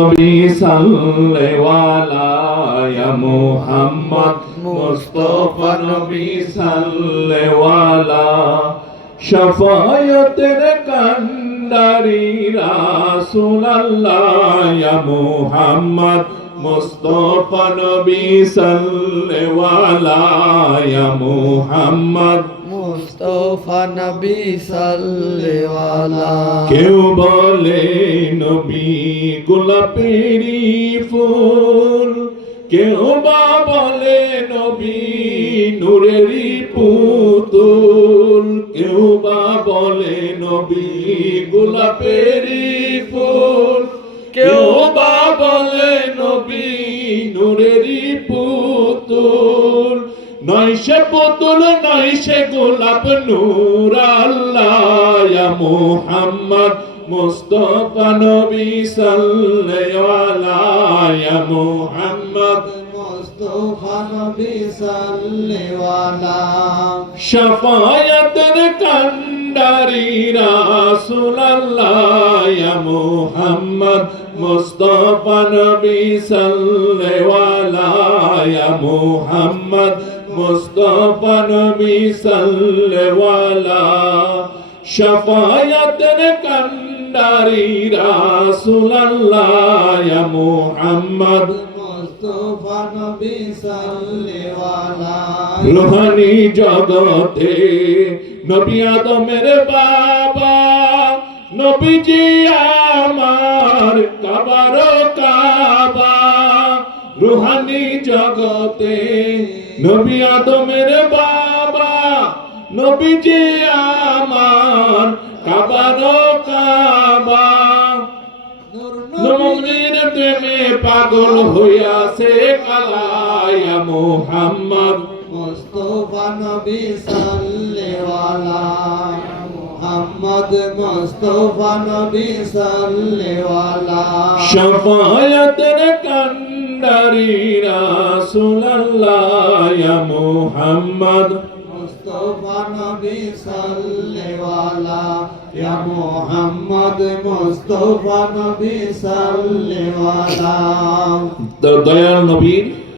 নবী সাল্লাল্লাহু ইয়া মুহাম্মদ মুস্তাফা নবী সাল্লাল্লাহু শাফায়াতের কান্ডারি রাসূলুল্লাহ ইয়া মুহাম্মদ মুস্তাফা নবী সাল্লাল্লাহু ইয়া মুহাম্মদ মুস্তাফা নবী সাল্লাল্লাহু। কেউ বলে নবী গোলাপেরই ফুল, কেউ বা বলে নবী নূরেরই পুতুল, কেউ বা বলে নবী গোলাপেরই ফুল, কেউ বা বলে নবী নূরেরই পুতুল। নয় সে পুতুল নয় সে গোলাপ, নূর আল্লাহ ইয়া মুহাম্মদ মুস্তাফা নবী সাল্লাল্লাহু ইয়া মুহাম্মদ মুস্তাফা নবী সাল্লাল্লাহু। শাফায়াতের কান্ডারি রাসূলুল্লাহ ইয়া মুহাম্মদ মুস্তাফা নবী সাল্লাল্লাহু ইয়া মুহাম্মদ মুস্তাফা নবী সাল্লাল্লাহু। শাফায়াতের কান্ডারি রাসূলুল্লাহ ইয়া মুহাম্মদ মুস্তাফা নবী সাল্লাল্লাহু। রূহানি জগতে নবী আদমের বাবা, নবীজি আমার কাবার কাবা। রূহানি জগতে নবী আদমের বাবা, নবীজি আমার কাবার কাবা। নবীর প্রেমে পাগল হইয়াছে কালা ইয়া মুহাম্মদ মুস্তাফা নবী সাল্লাল্লাহু। মুহাম্মদ মুস্তাফা নবী সাল্লাল্লাহু। শাফায়াতের কান্ডারি রাসূলুল্লাহ ইয়া মুহাম্মদ মুস্তাফা নবী সাল্লাল্লাহু। ইয়া মুহাম্মদ মুস্তাফা নবী সাল্লাল্লাহু। দয়াল নবীর